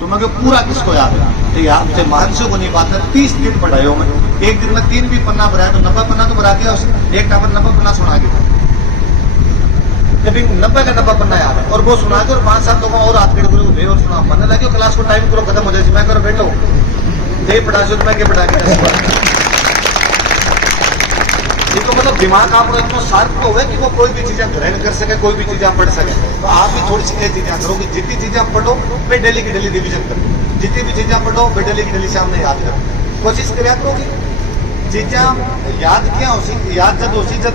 तो मैं पूरा किसको याद है? तो याद से मानसों को नहीं बात है। 30 दिन पढ़ाई हो मैं, एक दिन में 3 भी पन्ना भराया तो 90 पन्ना तो भरा दिया उसने। एक टाइम 90 पन्ना सुना गया, कभी 90 का 90 पन्ना याद है। और वो सुना के और 5-7 लोगों और हाथ खड़े हुए और सुना पढ़ने लगे। क्लास को टाइम करो खत्म हो जाए, मैं करो बैठो यही पढ़ा तो मैं क्या पढ़ा के तो मतलब दिमाग आप इतना शार्प तो है कि वो कोई भी चीजें ग्रहण कर सके, कोई भी चीजें आप पढ़ सके। तो आप भी थोड़ी सी चीजें करो कि जितनी चीजें आप पढ़ो वे डेली की डेली रिविजन करो, जितनी भी चीजें आप पढ़ो वे डेली की डेली सामने याद करो। कोशिश करिए करो कि चीजें याद क्या उसी याद जब उसी जब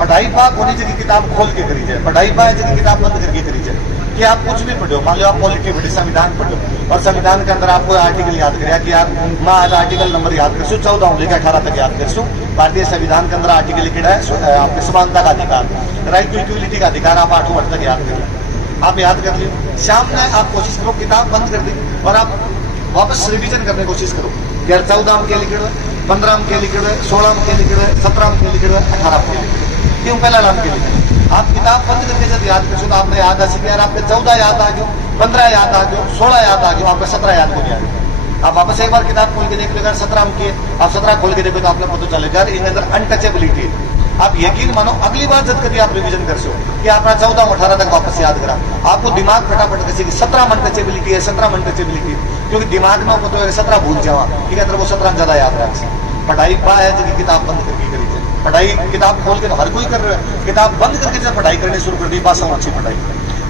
पढ़ाई पाक होनी चाहिए, किताब खोल के करी जाए। पढ़ाई पाए जगह किताब बंद करके करी जाए कि आप कुछ भी पढ़ो। मान लो आप पॉलिटी पढ़े, संविधान पढ़ो और संविधान के अंदर आपको आर्टिकल याद कराया कि यार मैं आज आर्टिकल नंबर याद करसू 14 लेकर 18 तक याद करसू। भारतीय संविधान के अंदर आर्टिकल लिखा है आपके समानता का अधिकार, राइट टू इक्वलिटी का अधिकार, आप 8 वर्ष तक याद करिए। आप याद कर लियो, शाम में आप कोशिश करो किताब बंद कर दी और आप वापस रिविजन करने की कोशिश करो कि यार 14 के लिखे हुए, 15 के लिखे हुए, 16 के लिखे हुए, 17 के लिखे हुए, 18 के लिखे क्यों पहला नाम के लिखे। आप किताब बंद करके जब याद करते तो आपने याद आ सके यार आपके 14 याद आ गयो, 15 याद आ गयो, 16 याद आ गयो, आपका 17 याद नहीं आ गया। आप वापस एक बार किताब खोल के देख लो, 17 में किए आप 17 खोल के देखो तो आपने पता चलेगा इनके अंदर अनटचेबिलिटी है। आप यकीन मानो अगली बार जब कभी आप रिविजन कर सो कि आपने 14-18 तक वापस याद करा, आपको दिमाग फटाफट कैसे कि 17 में अनटचेबिलिटी है, 17 में अनटचेबिलिटी है, क्योंकि दिमाग में तो 17 भूल जावा ठीक है, वो 17 ज्यादा याद रहा। पढ़ाई पा है जो किताब बंद करके करी जाए। पढ़ाई किताब खोल के तो हर कोई कर रहा है, किताब बंद करके जब पढ़ाई करनी शुरू कर दी बात अच्छी पढ़ाई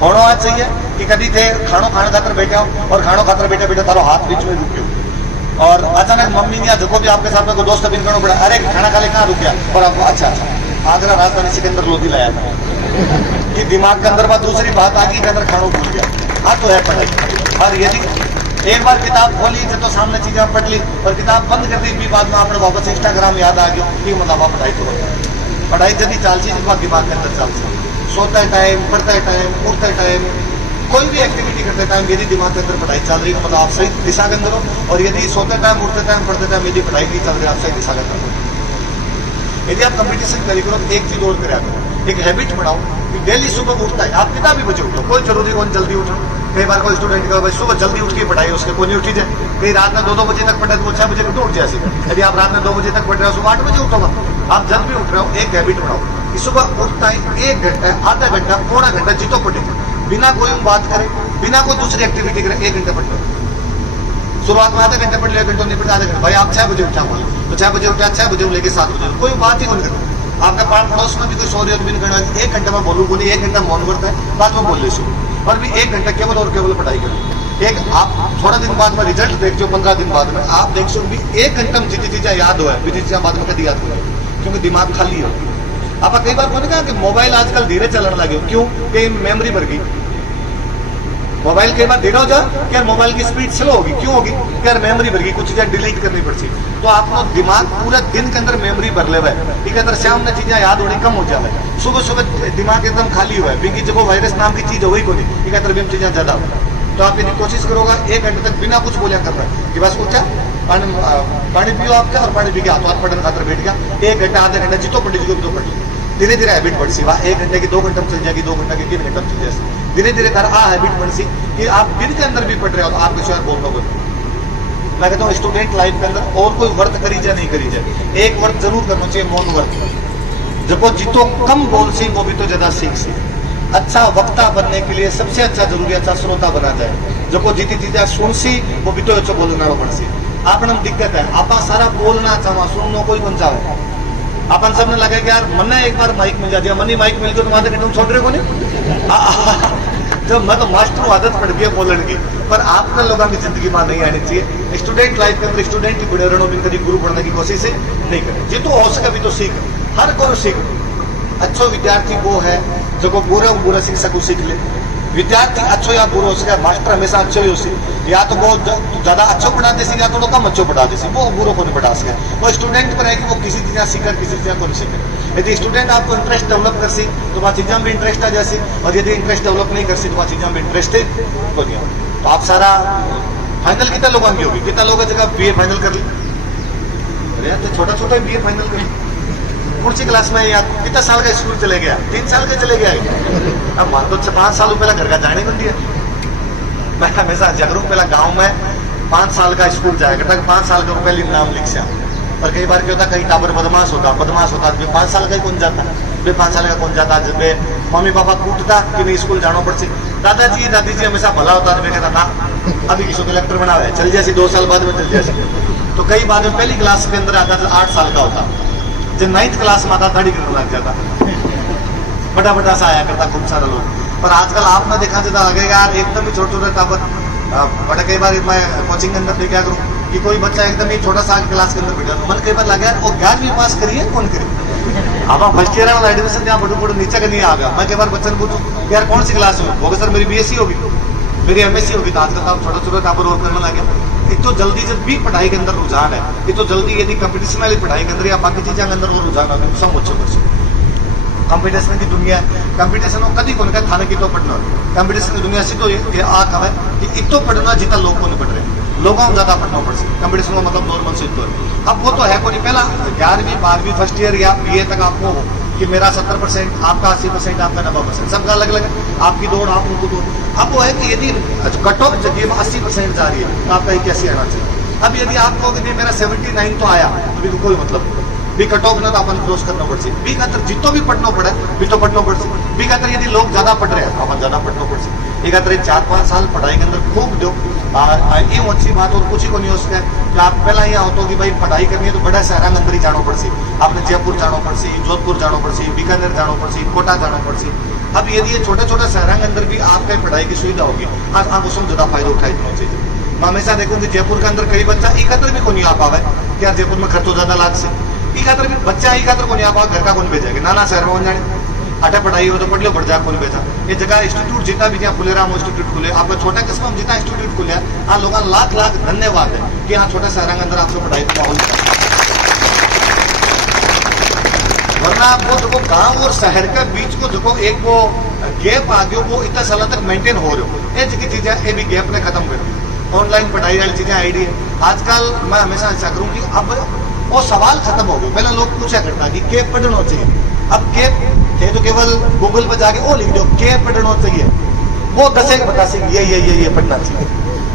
होना आज चाहिए कि कभी थे खानो खाने खाकर बैठे हो और खानो खाकर बैठे बैठे तारो हाथ बीच में रुक गयो और अचानक मम्मी ने जो भी आपके साथ में कोई दोस्त बिन करना पड़ा, अरे खाना खा ले कहाँ रुक गया और आपको अच्छा आगरा राजधानी सिकंदर लोधी लाया था कि दिमाग के अंदर बात दूसरी बात आ गई के अंदर खानों भूल गया। हाँ तो है पढ़ाई। और यदि एक बार किताब खोली तो सामने चीजें पढ़ ली और किताब बंद कर दी भी बाद में आपने वापस इंस्टाग्राम याद आ गया कि मतलब आप पढ़ाई करो। पढ़ाई जल्दी चालसी दिमाग के अंदर चालसी सोता टाइम, पढ़ता टाइम, उठता टाइम, कोई भी एक्टिविटी करते टाइम यदि दिमाग के अंदर पढ़ाई चल रही है मतलब आप सही दिशा के अंदर हो। और यदि सोते टाइम, उठते टाइम, पढ़ते टाइम यदि पढ़ाई नहीं चल रही आप सही दिशा के अंदर हो। यदि आप कंपटीशन करी करो तो एक चीज और करा करो, एक हैबिट बनाओ कि डेली सुबह उठता है आप कितना भी बजे उठो, कोई जरूरी कौन जल्दी उठो। कई बार कोई स्टूडेंट का भाई सुबह जल्दी उठ के पढ़ाई उसके कोई नहीं उठी जाए, कहीं रात में 2-2 बजे तक पढ़े तो 6 बजे तो उठ जाए। यदि आप रात में 2 बजे तक पढ़ रहे हो सुबह 8 बजे उठोगा। आप जल्द भी उठ रहे हो एक हैबिट बनाओ कि सुबह उठता है 1 घंटा, आधा घंटा, पौना घंटा जितो पढ़े, बिना कोई बात करे, बिना कोई दूसरी एक्टिविटी करे 1 घंटा पढ़ लो। शुरुआत में आधे घंटे पढ़ लिया, घंटों नहीं पढ़ा आधे घंटे। भाई आप 6 बजे उठा बोले तो 6 बजे उठा, 6 बजे लेके 7 बजे कोई बात ही नहीं करता। आपका पाठ पड़ोस में भी कोई सॉरी और बिन करना 1 घंटा में बोलूँ बोली 1 घंटा मौन करता है बाद में बोल ले और भी 1 घंटा केवल और केवल पढ़ाई करें। एक आप थोड़ा दिन बाद में रिजल्ट देखो, 15 दिन बाद में आप देख सो भी 1 घंटा में जितनी चीजें याद हुआ है बीती चीजें बाद में कभी याद हो क्योंकि दिमाग खाली हो। आप कई बार मैंने कहा कि मोबाइल आजकल धीरे चलने लगे, क्यों कि मेमोरी भर गई। मोबाइल कई बार धीरे हो जाए क्या मोबाइल की स्पीड स्लो होगी, क्यों होगी क्या मेमोरी भर गई, कुछ चीजें डिलीट करनी पड़ती। तो आपको दिमाग पूरे दिन के अंदर मेमोरी भर ले हुआ है, ठीक है, अंदर शाम में चीजें याद होनी कम हो जाए। सुबह सुबह दिमाग एकदम खाली हुआ है क्योंकि जब वायरस नाम की चीज हो गई को नहीं, ठीक है, अंदर चीजें ज्यादा हो। तो आप यदि कोशिश करोगा 1 घंटे तक बिना कुछ बोलिया कर रहा है कि बस उठा पानी पियो आपका और पानी पी के हाथ पढ़ने खातर बैठ गया 1 घंटा, आधा घंटा जितो पढ़ी जो तो पढ़ी। धीरे धीरे हैबिट बढ़ सी, वहाँ 1 घंटे की 2 घंटे में चल जाएगी, 2 घंटे की 3 घंटे में चल जाएगी। धीरे धीरे कर हैबिट बढ़ सी कि आप दिन के अंदर भी पढ़ रहे हो तो आपके स्वयं बोलना बोलते। मैं कहता हूँ स्टूडेंट लाइफ के अंदर और कोई वर्त करी जाए नहीं करी जाए, एक वर्त जरूर करना चाहिए, मौन वर्त। जब जितो कम बोल सी वो भी तो ज्यादा सीख सी। अच्छा वक्ता बनने के लिए सबसे अच्छा जरूरी अच्छा श्रोता बना जाए। जब जितनी चीजें सुन सी वो भी तो अच्छा बोलना बन सी। आपने दिक्कत है आप सारा बोलना चाहो सुनना कोई बन जाओ। अपन सबने लगा कि यार मन एक बार माइक मिल जाती है, मनी माइक मिल गई तो आधे घंटे छोड़ रहे को नहीं। जब मैं तो मास्टर आदत पड़ गई बोलने की, पर आपका लोगों की जिंदगी में नहीं आनी चाहिए। स्टूडेंट लाइफ के अंदर स्टूडेंट ही बड़े रहना भी कभी गुरु बनने की कोशिश नहीं करें। जी तो हो सके भी तो सीख, हर कोई सीख। अच्छो विद्यार्थी वो है जो को बुरा शिक्षा को सीख ले। विद्यार्थी अच्छो या बुरो हो सके, मास्टर हमेशा अच्छो ही हो सी, या तो वो ज्यादा अच्छो पढ़ा दे या थोड़ा कम अच्छो पढ़ा दे, वो बुरो को नहीं पढ़ा सके। वो स्टूडेंट पर है कि वो किसी चीज़ सीखकर किसी चीज़ को नहीं सीखे। यदि स्टूडेंट आपको इंटरेस्ट डेवलप कर सी तो वहाँ चीज़ों में इंटरेस्ट आ जाए, और यदि इंटरेस्ट डेवलप नहीं कर सी तो वहाँ चीज़ों में इंटरेस्ट को नहीं हो। तो आप सारा फाइनल कितना लोगों की होगी, कितना लोगों जगह BA फाइनल कर ली, अरे तो छोटा छोटा BA फाइनल कर ली। कौन सी क्लास में या कितना साल का स्कूल चले गया, 3 साल का चले गया। अब मान तो 5 साल पहले घर का जाने बन दिया। मैं हमेशा जगरू पहला गाँव में 5 साल का स्कूल जाया करता, 5 साल का पहले नाम लिख से। पर कई बार क्या होता, कहीं टाबर बदमाश होता तो 5 साल का ही कौन जाता, 5 साल का कौन जाता। जब मम्मी पापा कूटता कि नहीं स्कूल जाना पड़ से, दादाजी दादी जी हमेशा भला होता तो मैं कहता था अभी किसी कलेक्टर बना हुआ है, चल जैसे 2 साल बाद में चल जैसे। तो कई बाद में पहली क्लास के अंदर आता था 8 साल का होता, जब 9th क्लास में आता दाढ़ी करने लग जाता, बड़ा बड़ा सा आया करता खूब सारा लोग। पर आजकल आपने देखा जाता आगे यार एकदम ही छोटे छोटे टाबर बड़ा। कई बार मैं कोचिंग के अंदर देख क्या करूँ कि कोई बच्चा एकदम ही छोटा सा क्लास के अंदर बैठा, तो मन कई बार लगा वो 11वीं पास करिए कौन करिए। अब फर्स्ट ईयर वाला एडमिशन यहाँ बड़ू नीचे का नहीं आ गया। मैं कई बार बच्चन पूछूं यार कौन सी क्लास में होगा, सर मेरी BSc होगी, मेरी MSc होगी। तो आजकल आप छोटा छोटा टापर और करने लगे। इतो जल्दी जब भी पढ़ाई के अंदर रुझान है, इतो जल्दी यदि कंपटीशन वाली पढ़ाई के अंदर या बाकी चीजों के अंदर वो रुझान है समझो कंपटीशन की दुनिया कंपटीशन कभी को थाने की तो पढ़ना कंपटीशन की दुनिया सीधो आ कहा है कि इतो पढ़ना जितना लोग को नहीं पढ़ रहे, लोगों को ज्यादा पढ़ना पड़ सकता। कंपटीशन का मतलब नॉर्मल से तो है। अब वो तो है कोई पहला 11वीं 12वीं फर्स्ट ईयर या BA तक आपको हो कि मेरा 70%, आपका 80%, आपका 90%, सबका अलग अलग है, आपकी दौड़ आप उनको दौड़। अब वो है कि यदि कट ऑफ जगह में 80% जा रही है तो आपका 81 आना चाहिए। अब यदि आप कहोगे नहीं मेरा 79 तो आया तो भी कोई मतलब नहीं, भी कट ऑफ ना तो अपन क्रॉस करना पड़ सी, बी खातर जितो भी पढ़ना पड़े भी तो पढ़ना पड़ सी, बी खातर यदि लोग ज्यादा पढ़ रहे हैं तो अपन ज्यादा पढ़ना पड़ सी। एक खातर 4-5 साल पढ़ाई के अंदर खूब दो। ये अच्छी बात और कुछ ही को नहीं हो सकता कि आप पहला यहाँ होता कि भाई पढ़ाई करनी है तो बड़ा शहर के अंदर ही जाना पड़ सी, आपने जयपुर जाना पड़ सी, जोधपुर जाना पड़ सी, बीकानेर जाना पड़ सी, कोटा जाना पड़ सी। अब यदि ये छोटा छोटा शहर के अंदर भी आपका पढ़ाई की सुविधा होगी आज आप उसमें ज्यादा फायदा उठाई देना चाहिए। मैं हमेशा देखूँ कि जयपुर के अंदर कई बच्चा एक खातर भी को नहीं आ पावा है कि यार जयपुर में खर्चो ज्यादा लाग से, ई खातर भी बच्चा ई खातर को नहीं आ पावा, घर का कौन भेजेगा, नाना शहर में जाने अटा पढ़ाई हो तो पढ़ लो, बढ़ जाए कौन भेजा। ये जगह इंस्टीट्यूट जितना भी जहाँ खुले राम इंस्टीट्यूट खुले, आपका छोटा किस्म में जितना इंस्टीट्यूट खुले हाँ लोग लाख लाख धन्यवाद है कि हाँ छोटा शहर के अंदर आपको पढ़ाई का माहौल। वरना वो जो गांव और शहर के बीच को जो एक वो गैप आ गया वो इतना साल तक मेंटेन हो रहे हो, ये जगह चीजें ये भी गैप ने खत्म कर दी। ऑनलाइन पढ़ाई वाली चीजें आईडी है आजकल। मैं हमेशा ऐसा करूँ कि अब वो सवाल खत्म हो गया। पहले लोग पूछा करता कि के पढ़ना चाहिए, अब के थे तो केवल गूगल पर जाके वो लिख दो के पढ़ना चाहिए, वो दसेगा बता सके ये पढ़ना चाहिए।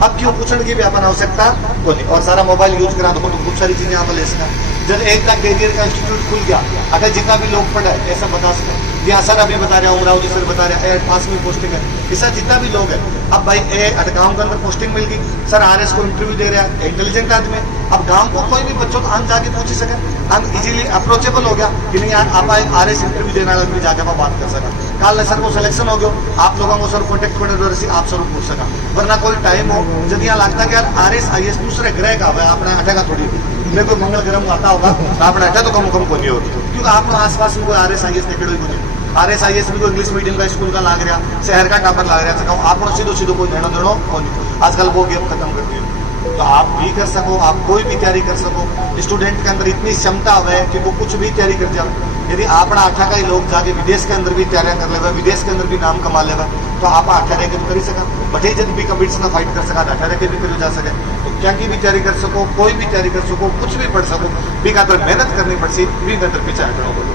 अब क्यों पूछने की भी अपन आवश्यकता को नहीं, और सारा मोबाइल यूज करा तो खूब सारी चीजें आप ले सका। जब एक का कैरियर का इंस्टीट्यूट खुल गया अगर जितना भी लोग पढ़ा है ऐसा बता सके, यहाँ सर अभी बता रहा उमरावती सर बता रहे हैं 8वीं पोस्टिंग है, इसका जितना भी लोग है। अब भाई गाँव के अंदर पोस्टिंग मिल गई, सर RS को इंटरव्यू दे रहा है, इंटेलिजेंट आदमी। अब गाँव को कोई भी बच्चों को हम जाके पूछ सके, हम इजीली अप्रोचेबल हो गया कि नहीं यार आप RS इंटरव्यू देने वाले भी जाके आप बात कर सका। कल सर को सिलेक्शन हो गया, आप लोगों को सर कॉन्टेक्ट करने आप सर पूछ सका। वरना कोई टाइम हो जब यहाँ लगता है कि यार RS IS दूसरे ग्रह का है, आपने अटेगा थोड़ी मेरे को मंगल ग्रह में आता होगा तो आपने अटा तो कम को नहीं होगी, क्योंकि आपने आसपास में कोई RS IS देखे हुई नहीं। RS IS भी कोई इंग्लिश मीडियम का स्कूल का लाग रहा, शहर का टापर लाग रहा, आपको सीधो कोई देना देनो आजकल वो गेम खत्म कर दिया। तो आप भी कर सको, आप कोई भी तैयारी कर सको। स्टूडेंट के अंदर इतनी क्षमता है कि वो कुछ भी तैयारी कर जाए। यदि अपना 18 का ही लोग जाके विदेश के अंदर भी तैयारियां कर लेगा, विदेश के अंदर भी नाम कमा लेगा, तो आप 18 के भी कर ही सका। बटे जब भी कंपटीशन फाइट कर सका 18 के भी कर जा सके। तो क्या की भी तैयारी कर सको, कोई भी तैयारी कर सको, कुछ भी पढ़ सको, भी का अंदर मेहनत करनी पड़ सी, भी का अंदर पीछे हटना पड़ो।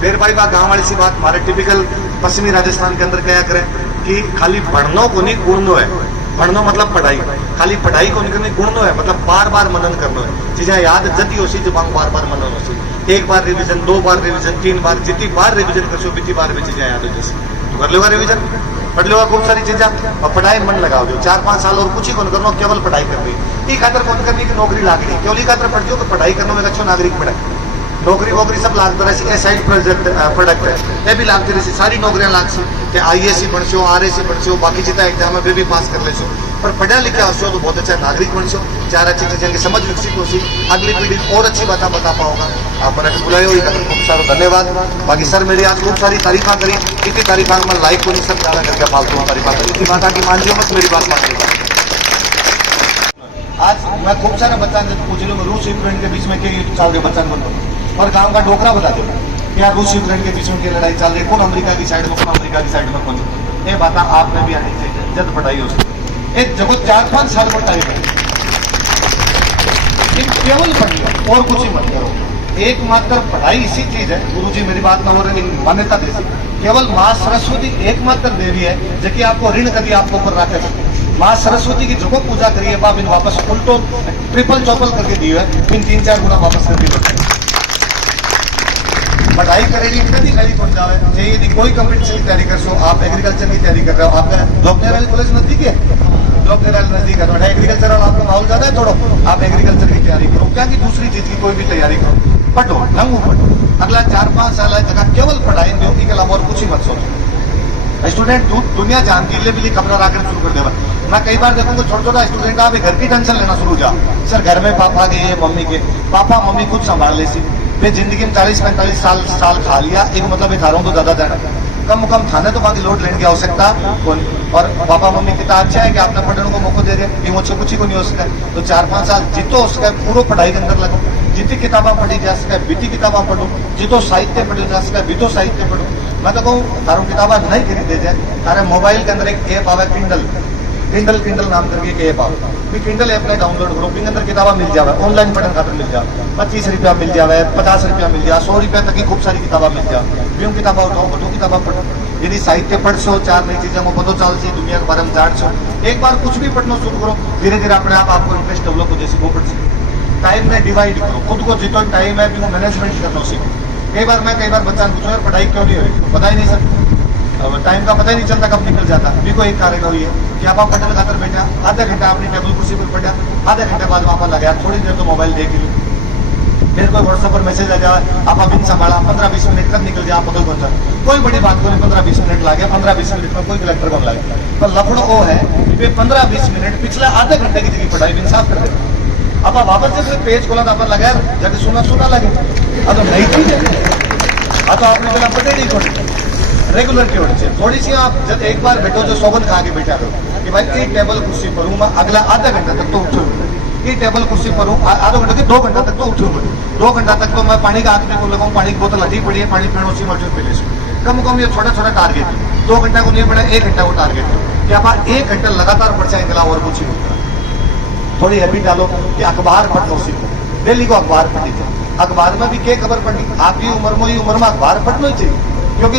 फिर भाई बात गाँव वाली सी बात, हमारे टिपिकल पश्चिमी राजस्थान के अंदर क्या करें कि खाली पढ़नो को नहीं गुणनो है। पढ़नो मतलब पढ़ाई, खाली पढ़ाई को नहीं करनी, गुणनो है मतलब बार बार मनन करना है। चीजें याद जती हो सी जब बार बार मनन हो सी, एक बार रिवीजन, 2 बार रिवीजन, 3 बार, जितनी बार रिवीजन कर सो बीती बार भी चीजें याद हो जैसे तो कर लेगा रिवीजन, पढ़ लेगा खूब सारी चीजें और पढ़ाई मन लगाओ। 4-5 साल और कुछ ही कौन करना, केवल पढ़ाई कर रही ये खातर कौन करनी कि नौकरी लाग रही, केवल खातर पढ़ जो पढ़ाई करना में अच्छा नागरिक पढ़े। नौकरी वोकरी सब लागता रहे, साइड प्रोडक्ट है ये भी लागती रही, सारी नौकरियां लाग सी कि IAS बन सो, RS बन सो, बाकी जितना एग्जाम है वे भी पास कर ले सो। पर पढ़ा लिखा हो तो बहुत अच्छा नागरिक बन सो, 4 अच्छी चीजें की समझ विकसित हो सी, अगली पीढ़ी और अच्छी बात बता पाओगा। आप मैंने बुलाए हुई खूब सारा धन्यवाद। बाकी सर मेरी आज खूब सारी तारीफा करी, इतनी तारीफा में लाइक को नहीं सब ज्यादा करके फालतू तारीफा करी, इतनी बात की मान लो मत मेरी बात मान लीजिए। आज मैं खूब सारे बच्चा पूछ लूँ रूस यूक्रेन के बीच में क्या चल रहे बच्चा बनो, और गांव का डोकरा बता दो क्या रूस यूक्रेन के बीच में क्या लड़ाई चल रही है, कौन अमेरिका की साइड में, कौन अमेरिका की साइड में, कौन ये बात आपने भी आनी चाहिए जब पढ़ाई हो सके। एक जब 4-5 साल का टाइम है, केवल पढ़ लो और कुछ ही मत करो। एकमात्र पढ़ाई इसी चीज है, गुरुजी मेरी बात ना हो रही मान्यता देती, केवल माँ सरस्वती एकमात्र देवी है जो कि आपको ऋण कभी आपको ऊपर रखे सकते। माँ सरस्वती की जो पूजा करिए बाप इन वापस उल्टो ट्रिपल चौपल करके दी है, फिर 3-4 गुना वापस करके दो। पढ़ाई करेगी कभी खाली पहुंच जाए, यदि कोई कंपटीशन की तैयारी कर सो, आप एग्रीकल्चर की तैयारी कर रहे हो, आपका जॉब वाली कॉलेज नजदीक है, जॉब वाली नजदीक है, थोड़ा एग्रीकल्चर वाला आपका माहौल ज्यादा है, थोड़ा आप एग्रीकल्चर की तैयारी करो, क्या कि दूसरी चीज की कोई भी तैयारी करो, पढ़ो लंगू पढ़ो, अगला 4-5 साल है जगह केवल पढ़ाई के अलावा और कुछ ही मत सोचो। स्टूडेंट दुनिया जानती है भी घबरा आकर शुरू कर देगा। मैं कई बार देखूंगा छोटा स्टूडेंट आप घर की टेंशन लेना शुरू हो जा, सर घर में पापा के ये मम्मी के, पापा मम्मी खुद संभाल ले सी, फिर जिंदगी में 40-45 साल खा लिया, एक मतलब मैं खा रहा हूँ तो ज्यादा देना कम थाने तो बाकी लोड लेने की आवश्यकता कौन। और पापा मम्मी कितना अच्छा है कि आपने पढ़ने को मौका दे रहे, मुझसे कुछ ही को नहीं हो सका, तो 4-5 साल जितो हो सका पूरा पढ़ाई के अंदर लगो, जितनी किताबा पढ़ी जा सके बीती किताबा पढ़ो, जितो साहित्य पढ़ी जा सके बीतो साहित्य पढ़ो। मैं तो कहूँ तारों किताबा नहीं खरीदे जाए, तारे मोबाइल के अंदर एक ऐप आवे किंडल नाम करके एक ऐप आवे, किंडल ऐप ने डाउनलोड करो, के अंदर किताबा मिल जावे, ऑनलाइन पढ़ने खातर मिल जाए, 25 रुपया मिल जावे, 50 रुपया मिल जाए, 100 रुपया तक की खूब सारी किताबा मिल जाए, क्यों किताबा उठाओ बटो किताबा पढ़ो। यदि साहित्य पढ़ सो, 4 नई चीजों को पता चल सी, दुनिया के बारे में जान सो, एक बार कुछ भी पढ़ना शुरू करो, धीरे धीरे अपने आप आपको इंटरेस्ट डेवलप हो जैसे वो पढ़ सके। टाइम में डिवाइड करो, खुद को जितना टाइम है वो मैनेजमेंट करना सीखो। कई बार बच्चा पूछो यार पढ़ाई क्यों नहीं हो रही, पता ही नहीं सर, टाइम का पता ही नहीं चलता कब निकल जाता। भी कोई एक कारण हुई है कि आप पढ़ने खातर बैठा, आधा घंटा अपनी टेबल कुर्सी पर बैठा, आधा घंटे बाद वहां पर लगा, थोड़ी देर तो मोबाइल देख ली, फिर कोई व्हाट्सएप पर मैसेज आ जाए, आप अभी संभाला, 15-20 मिनट तक निकल जाए, आप पता बन जाए, कोई बड़ी बात को नहीं, 15-20 मिनट लगे, 15-20 मिनट में कोई कलेक्टर बन लगे, पर लफड़ो वो है कि 15-20 मिनट पिछले आधे घंटे की जगह पढ़ाई भी साफ कर देते। अब वापस से पेज खोला तो अपन लगा जब सुना लगे, अब तो नई चीज है, अब तो आपने पहला पता ही नहीं छोड़ी रेगुलर की होनी चाहिए। थोड़ी सी आप जब एक बार बैठो जो सौगंध खा के बैठा करो कि भाई एक टेबल कुर्सी पर हूँ, मैं अगला आधा घंटा तक तो उठूंगा, ये टेबल कुर्सी पर हूँ, आधा घंटा की 2 घंटा तक तो उठूंगा, 2 घंटा तक तो मैं पानी का आदमी को लगाऊँ, पानी की बोतल हटी पड़ी है, पानी पीना उसी मर्जी पे ले सकूँ, कम ये छोटा टारगेट, 2 घंटा को नहीं पड़ा 1 घंटा को टारगेट कि आप 1 घंटा लगातार पढ़ जाए और कुछ ही होता। थोड़ी हैबिट डालो कि अखबार पढ़ना सीखो, डेली को अखबार पढ़ लीजिए, अखबार में भी क्या खबर पढ़नी, आपकी उम्र में अखबार पढ़ना ही चाहिए, क्योंकि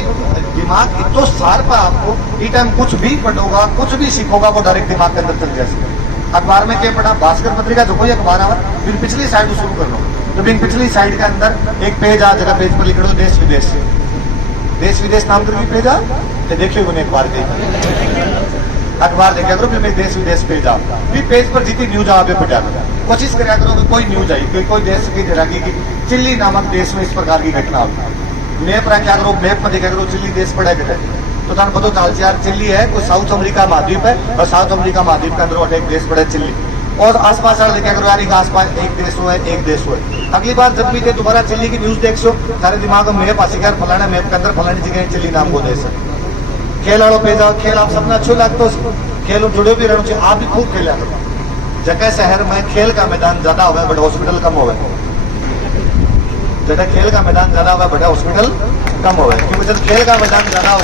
दिमाग इतना शार्प है, आपको ये टाइम कुछ भी पढ़ोगा कुछ भी सीखोगा वो डायरेक्ट दिमाग के अंदर चल जाए। अखबार में क्या पढ़ा, भास्कर पत्रिका जो कोई अखबार आवा, फिर पिछली साइड शुरू कर लो, तो फिर पिछली साइड के अंदर एक पेज आ, जगह पेज पर लिख दो देश विदेश नाम करके पेज आ, देखिए उन्हें अखबार देखा करो, फिर देश विदेश पेज आ, फिर पेज पर जितनी न्यूज आ पढ़ा करो, कोशिश करा करो कि कोई न्यूज आई कोई देश की जगह की चिल्ली नामक देश में इस प्रकार की घटना हुई, मैप रखा करो, मैप में देखा करो चिल्ली देश पड़ा है, तो तुम पता चल यार चिल्ली है कोई साउथ अमेरिका महाद्वीप है, और साउथ अमेरिका महाद्वीप के अंदर एक देश पड़ा है चिल्ली, और आसपास वाला देखा करो यार आसपास एक देश हुआ है। अगली बार जब भी दोबारा चिल्ली की न्यूज देख सो, सारे दिमाग में मैप आसी यार फलाना मैप के अंदर फलानी जगह चिल्ली नाम को देश है। खेल वालों पे जाओ, खेल आप सबने अच्छो लगता है, खेल जुड़े भी रहना चाहिए, आप भी खूब खेला करो। जगह शहर में खेल का मैदान ज्यादा हुआ बट हॉस्पिटल कम हुआ, जगह खेल का मैदान ज्यादा हुआ बट हॉस्पिटल कम हो गए, क्योंकि जब खेल का मैदान ज्यादा हो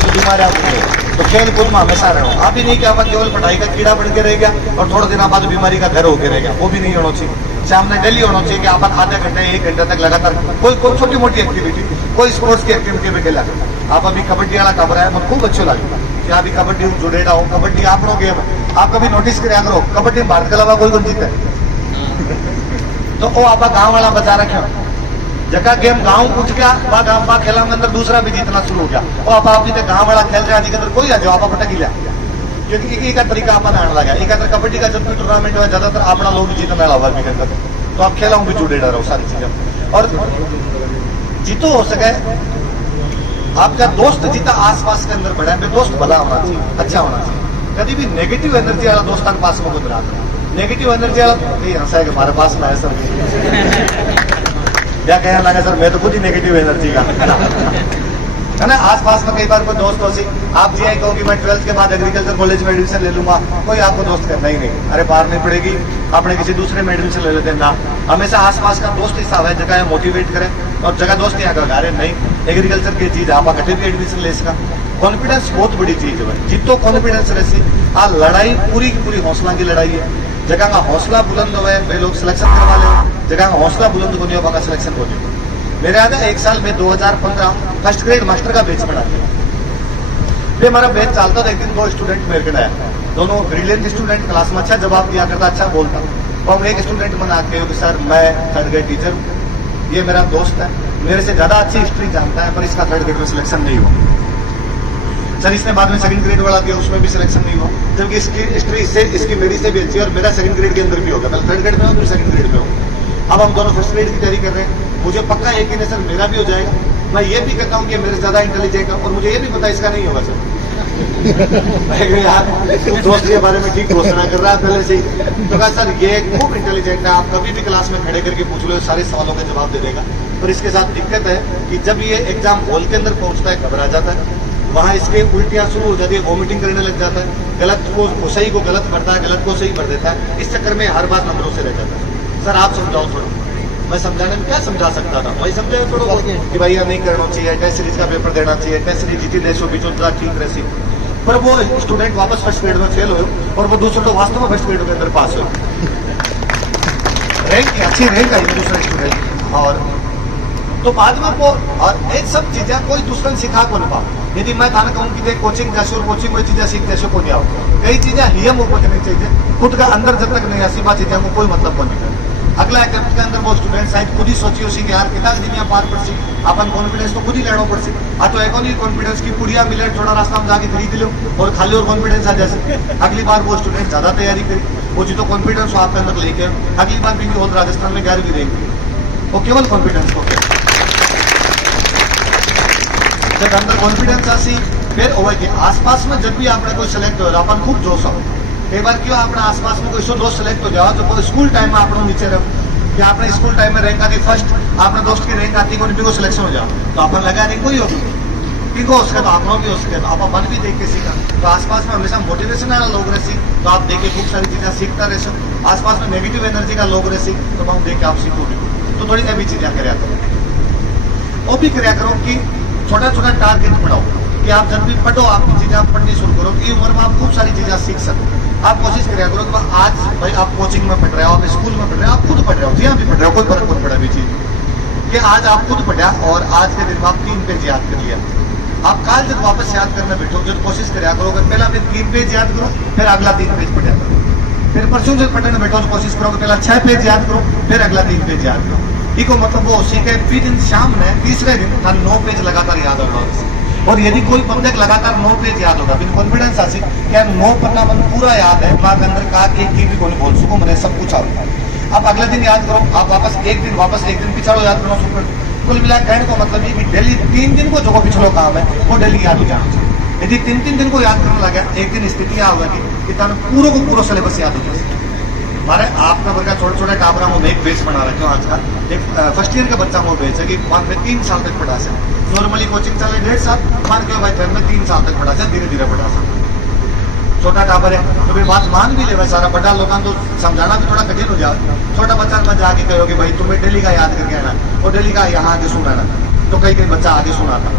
तो बीमारियां होती है, तो खेल कूद में हमेशा रहो। आप ही नहीं क्या केवल पढ़ाई का कीड़ा बन के रह गया और थोड़े दिन बाद बीमारी का घर होकर रह गया, वो भी नहीं होना चाहिए। सामने डेली होना चाहिए कि आप आधे घंटे 1 घंटे तक लगातार कोई छोटी मोटी एक्टिविटी, कोई स्पोर्ट्स की एक्टिविटी में खेला। आप अभी कबड्डी वाला खबर है, मुझे खूब अच्छा लगे कि अभी कबड्डी जुड़े रहो, कबड्डी आप गेम है, आप कभी नोटिस कर करो कबड्डी भारत के अलावा कोई जीता है, तो वो आप गाँव वाला बचा रखे जगह गेम गाँव उठ गया, वह गाँव पा खेला में अंदर दूसरा भी जीतना शुरू हो गया, और आप भी गाँव वाला खेल रहे हैं अंदर कोई आ जाओ आप पटक लिया, क्योंकि एक का तरीका अपन आने लगा। एक अंदर कबड्डी का जब भी टूर्नामेंट हुआ ज्यादातर अपना लोग जीतना हुआ भी करता, तो आप खेला भी जुड़े रहो सारी चीजें, और जीतो हो सके आपका दोस्त जितना आसपास के अंदर बढ़ा है, दोस्त भला होना चाहिए, अच्छा होना चाहिए। कभी भी नेगेटिव एनर्जी वाला दोस्त के पास में गुजरा, नेगेटिव एनर्जी वाला हंसा है कि हमारे पास में है सर क्या कहना लगा सर, मैं तो खुद ही नेगेटिव एनर्जी का है ना। आसपास में कई बार कोई दोस्त हो सी, आप जी आई कहो कि मैं 12th के बाद एग्रीकल्चर कॉलेज में एडमिशन ले लूंगा, कोई आपको दोस्त करना ही नहीं, अरे बाहर नहीं पड़ेगी, आपने किसी दूसरे में एडमिशन ले लेते ना। हमेशा आसपास का दोस्त हिसाब है जगह मोटिवेट करे, और जगह दोस्त यहाँ कर अरे नहीं एग्रीकल्चर की चीज आप कटे भी एडमिशन ले सका। कॉन्फिडेंस बहुत बड़ी चीज है, जितो कॉन्फिडेंस रहे आ लड़ाई पूरी की पूरी हौसला की लड़ाई है। जगह का हौसला बुलंद हुआ वे लोग सिलेक्शन करवा ले, जगह का हौसला बुलंद होने होगा सिलेक्शन हो जाए। मेरे याद है 1 साल में 2015 फर्स्ट ग्रेड मास्टर का बैच बना दिया, फिर हमारा बैच चलता था, एक दिन 2 स्टूडेंट मेरे को आया दोनों ब्रिलियंट स्टूडेंट, क्लास में अच्छा जवाब दिया करता, अच्छा बोलता। तो हम एक स्टूडेंट मना के कि सर मैं थर्ड ग्रेड टीचर हूँ, ये मेरा दोस्त है, मेरे से ज्यादा अच्छी हिस्ट्री जानता है, पर इसका थर्ड ग्रेड में सिलेक्शन नहीं हुआ। सर इसने बाद में सेकंड ग्रेड वाला दिया, उसमें भी सिलेक्शन नहीं हुआ, जबकि इसकी हिस्ट्री से इसकी मेरी से भी अच्छी है और मेरा सेकंड ग्रेड के अंदर भी होगा। पहले थर्ड ग्रेड में हूँ, फिर सेकंड ग्रेड में हूँ। अब हम दोनों फर्स्ट ग्रेड की तैयारी कर रहे हैं। मुझे पक्का यकीन है सर मेरा भी हो जाएगा। मैं ये भी कहता हूँ कि मेरे से ज्यादा इंटेलिजेंट है और मुझे ये भी पता इसका नहीं होगा सर। यार तू दोस्त के बारे में ठीक घोषणा कर रहा है पहले से ही। तो कहा सर ये खूब इंटेलिजेंट है, आप कभी भी क्लास में खड़े करके पूछ लो, सारे सवालों का जवाब दे देगा। पर इसके साथ दिक्कत है कि जब ये एग्जाम हॉल के अंदर पहुंचता है घबरा जाता है, वहां इसके उल्टियां शुरू हो जाती है, वॉमिटिंग करने लग जाता है, गलत को सही को गलत भरता है, गलत को सही भर देता है। इस चक्कर में हर बात नंबरों से रह जाता है। सर आप समझाओ थोड़ा। मैं समझाने में क्या समझा सकता था, वही समझाए थोड़ा कि भाई यह नहीं करना चाहिए, टेस्ट सीरीज का पेपर देना चाहिए, टेस्ट सीरीज जीती देशों बीचों ठीक रही। पर वो स्टूडेंट वापस फर्स्ट ग्रेड में फेल हो और वो दूसरे तो वास्तव में फर्स्ट ग्रेड के अंदर पास हो, रैंक अच्छी रैंक आई दूसरे स्टूडेंट। और तो बाद में वो और ये सब चीजें कोई दूसरे सिखा को नहीं पा। यदि मैं थाना कहूँ कि कोचिंग जैसे और कोचिंग में चीजें सीख जैसे को नहीं आओ, कई चीजें नियम ऊपर नहीं चाहिए, खुद का अंदर जब तक नहीं ऐसी बात चीजें को कोई मतलब को नहीं। अगला अटेम्प्ट के अंदर वो स्टूडेंट शायद खुद ही सोची उसी कि यार कितना दुनिया पार पड़ सी, अपन कॉन्फिडेंस तो खुद ही लेना पड़ सी। आ तो एक ही कॉन्फिडेंस की पुड़िया मिले थोड़ा रास्ता में जाके खरीद लो और खाली और कॉन्फिडेंस आ जाए। अगली बार वो स्टूडेंट ज्यादा तैयारी करी, वो जो कॉन्फिडेंस आपके अंदर लेके अगली बार भी और राजस्थान में 11वीं देंगे, वो केवल कॉन्फिडेंस को जब अंदर कॉन्फिडेंस आसी फिर होगा कि आसपास में जब भी आपने कोई सिलेक्ट हो अपन खूब जोश हो। कई बार क्यों अपने आसपास में कोई सो दोस्त सिलेक्ट हो जाओ, तो कोई स्कूल टाइम में आप नीचे रहो कि आपने स्कूल टाइम में रैंक आती फर्स्ट, आपने दोस्त की रैंक आती कोई को सिलेक्शन हो जाओ, तो अपन लगा नहीं कोई होगी किनको हो सके तो आप लोग भी हो सके, तो आप अपन भी देख के सीखा। तो आसपास में हमेशा मोटिवेशन वाला लोग रहे तो आप देख के खूब सारी चीजें सीखता रहे। आसपास में नेगेटिव एनर्जी का लोग रहे तो हम देख के आप सीखोगे। तो थोड़ी नई चीजें कराया करो, वो भी कराया करो कि छोटा छोटा टारगेट बढ़ाओ कि आप जब भी पढ़ो आपकी चीजें आप पढ़नी शुरू करो कि उम्र में आप खूब सारी चीजें सीख सको। आप कोशिश करिए करो कि आज भाई आप कोचिंग में पढ़ रहे हो, आप स्कूल में पढ़ रहे हो, आप खुद पढ़ रहे हो, जहाँ भी पढ़ रहे हो, कोई फर्क नहीं पड़ा भी चीज कि आज आप खुद पढ़ा और आज के दिन में आप 3 पेज याद कर लिया। आप कल जब वापस याद करने बैठो जब कोशिश करिए करो कि पहला फिर 3 पेज याद करो, फिर अगला 3 पेज पढ़ा करो। फिर परसों जब पढ़ने बैठो तो कोशिश करो कि पहला 6 पेज याद करो, फिर अगला 3 पेज याद करो। ठीक हो, मतलब वो सीखे फिर दिन शाम में तीसरे दिन 9 पेज लगातार याद होगा। और यदि कोई बंदे लगातार 9 पेज याद होगा, बिन कॉन्फिडेंस आसी क्या 9 पन्ना मन पूरा याद है, माँ के अंदर कहा कि एक भी कोई बोल सको मैंने सब कुछ आता है। आप अगले दिन याद करो, आप वापस एक दिन पिछड़ो याद करो शुरू करो। कुल मिला कहने को मतलब ये कि डेली 3 दिन को जो पिछड़ो काम है वो डेली याद हो जाना चाहिए। यदि 3 दिन को याद करने लगा, एक दिन स्थिति क्या होगा कि पूरा को पूरा सिलेबस याद हो जाए। हमारे आपका वर्ग छोटे छोटे टाबरा में एक बेच बना रखे हो। आजकल एक फर्स्ट ईयर का बच्चा वो बेच है कि मान में 3 साल तक पढ़ा से, नॉर्मली कोचिंग चले 1.5 साल, मान के भाई में 3 साल तक पढ़ा से, धीरे धीरे पढ़ा से। छोटा टाबर है तो फिर बात मान भी ले भाई, सारा बड़ा लोग तो समझाना भी थोड़ा कठिन हो जाए। छोटा बच्चा मत जाके कहो कि भाई तुम्हें डेली का याद करके आना और डेली का यहाँ आगे सुनाना, तो कई बच्चा आगे सुनाता